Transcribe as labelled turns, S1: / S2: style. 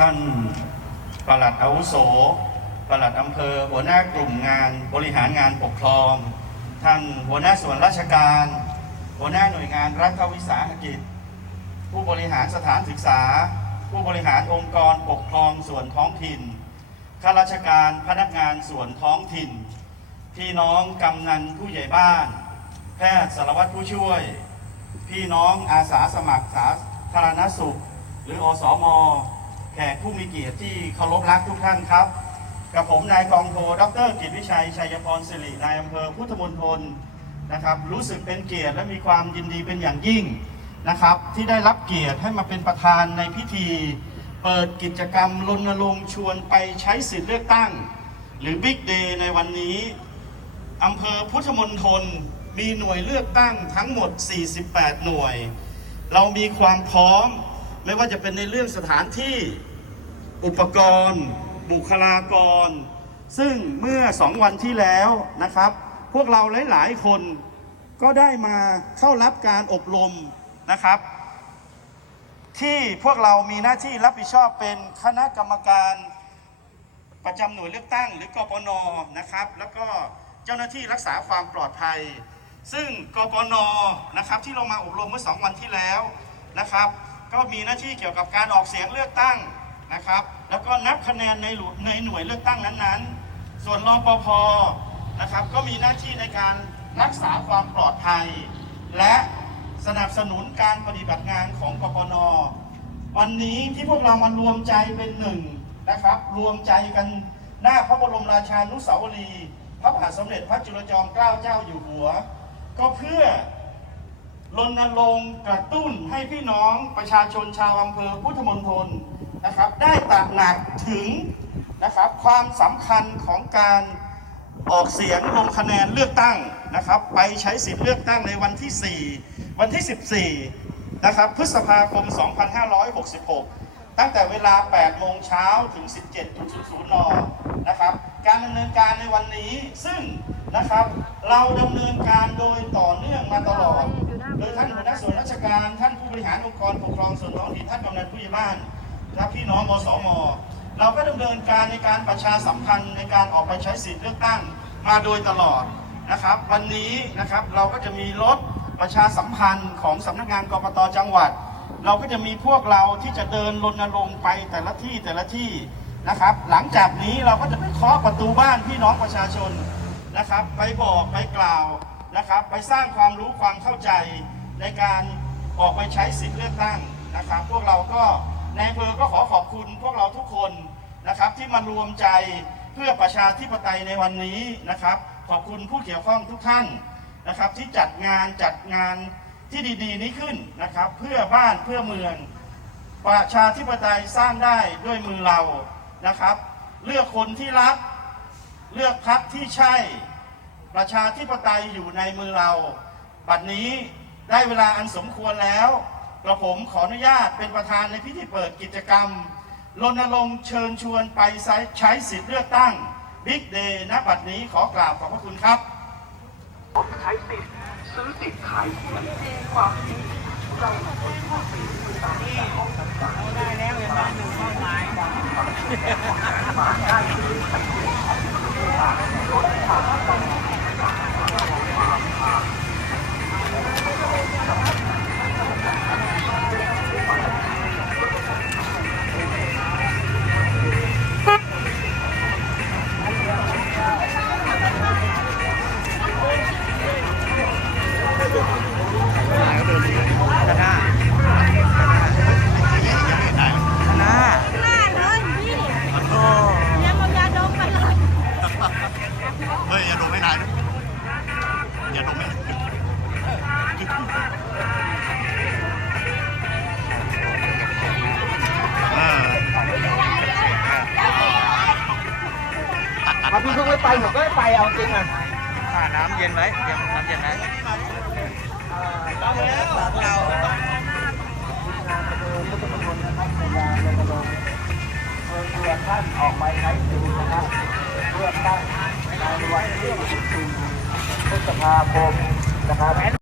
S1: ท่านปลัดอาวุโสปลัดอำเภอ หัวหน้ากลุ่มงานบริหารงานปกครอง ท่านหัวหน้าส่วนราชการ หัวหน้าหน่วยงานรัฐวิสาหกิจ ผู้บริหารสถานศึกษา ผู้บริหารองค์กรปกครองส่วนท้องถิ่นข้าราชการพนักงานส่วนท้องถิ่น พี่น้องกำนันผู้ใหญ่บ้าน แพทย์สารวัตรผู้ช่วย พี่น้องอาสาสมัครสาธารณสุข หรืออสม แขกผู้มีเกียรติที่เคารพรักทุกท่านครับ กับผมนายกองโทดรกิตวิชัย ชัยพรสิรินายอำเภอพุทธมณฑลนะครับ รู้สึกเป็นเกียรติและมีความยินดีเป็นอย่างยิ่งนะครับ ที่ได้รับเกียรติให้มาเป็นประธานในพิธี เปิดกิจกรรมรณรงค์ชวนไปใช้สิทธิเลือกตั้ง หรือบิ๊กเดย์ในวันนี้อำเภอพุทธมณฑลมีหน่วยเลือกตั้งทั้งหมด 48 หน่วย เรามีความพร้อม ไม่ว่าจะเป็นในเรื่องสถานที่อุปกรณ์ บุคลากร ซึ่งเมื่อสองวันที่แล้วนะครับ พวกเราหลาย ๆ คนก็ได้มาเข้ารับการอบรมนะครับ ที่พวกเรามีหน้าที่รับผิดชอบเป็นคณะกรรมการประจำหน่วยเลือกตั้ง หรือกปนนะครับ แล้วก็เจ้าหน้าที่รักษาความปลอดภัย ซึ่งกปนนะครับที่เรามาอบรมเมื่อสองวันที่แล้วนะครับ ก็มีหน้าที่เกี่ยวกับการออกเสียงเลือกตั้งนะครับ แล้วก็นับคะแนนในในหน่วยเลือกตั้งนั้นๆ ส่วนรปภนะครับก็มีหน้าที่ในการรักษาความปลอดภัย และสนับสนุนการปฏิบัติงานของกปน วันนี้ที่พวกเรามารวมใจเป็นหนึ่งนะครับ รวมใจกันหน้าพระบรมราชานุสาวรีย์พระบาทสมเด็จพระจุลจอมเกล้าเจ้าอยู่หัว ก็เพื่อ รณรงค์กระตุ้นให้พี่น้องประชาชนชาวอำเภอพุทธมณฑลนะครับ ได้ตระหนักถึงนะครับความสำคัญของการออกเสียงลงคะแนนเลือกตั้งนะครับ ไปใช้สิทธิ์เลือกตั้งในวันที่ 4 วันที่ 14 นะครับ พฤษภาคม 2566 ตั้งแต่เวลา 8 โมงเช้าถึง 17.00 น นะครับ การดำเนินการในวันนี้ซึ่งนะครับเราดำเนินการโดยต่อเนื่อง ริหารองค์กรปกครองส่วนท้องถิ่นท่านกำนันผู้ใหญ่บ้านและพี่น้องมสมเราก็ดำเนินการในการประชาสัมพันธ์ในการออกไปใช้สิทธิเลือกตั้งมาโดยตลอดนะครับ วันนี้นะครับเราก็จะมีรถประชาสัมพันธ์ของสำนักงานกรกตจังหวัด เราก็จะมีพวกเราที่จะเดินรณรงค์ไปแต่ละที่แต่ละที่นะครับ หลังจากนี้เราก็จะไปเคาะประตูบ้านพี่น้องประชาชนนะครับ ไปบอกไปกล่าวนะครับ ไปสร้างความรู้ความเข้าใจในการ ออกไปใช้สิทธิเลือกตั้งนะครับ พวกเราก็ในอำเภอก็ขอขอบคุณพวกเราทุกคนนะครับที่มารวมใจเพื่อประชาธิปไตยในวันนี้นะครับ ขอบคุณผู้เกี่ยวข้องทุกท่านนะครับ ที่จัดงานจัดงานที่ดีๆ นี้ขึ้นนะครับ เพื่อบ้านเพื่อเมือง ประชาธิปไตยสร้างได้ด้วยมือเรานะครับ เลือกคนที่รัก เลือกพรรคที่ใช่ ประชาธิปไตยอยู่ในมือเรา บัดนี้ ได้เวลาอันสมควรแล้วกระผมขออนุญาตเป็นประธานในพิธีเปิดกิจกรรมรณรงค์เชิญชวนไปใช้สิทธิเลือกตั้งบิ๊กเดย์ณบัดนี้ขอกราบขอบพระคุณครับ
S2: ใช้สิทธิ์ซื้อสิทธิ์ขายหุ้นความจริงเรา
S3: ได้แล้วเงินบ้านหนึ่งเข้าไม้
S4: หน้
S2: ถ้าพี่เพิ่งไม่ไปผมก็ไม่ไปเอาจริงอะ
S3: ผ่าน้ำเย็นไว้เตรียมน้ำเย็นไว้
S2: เพื่อท่านออกไปใช้สิทธิ์นะครับเลือกตั้งในวันที่14พฤษภาคมนะครับ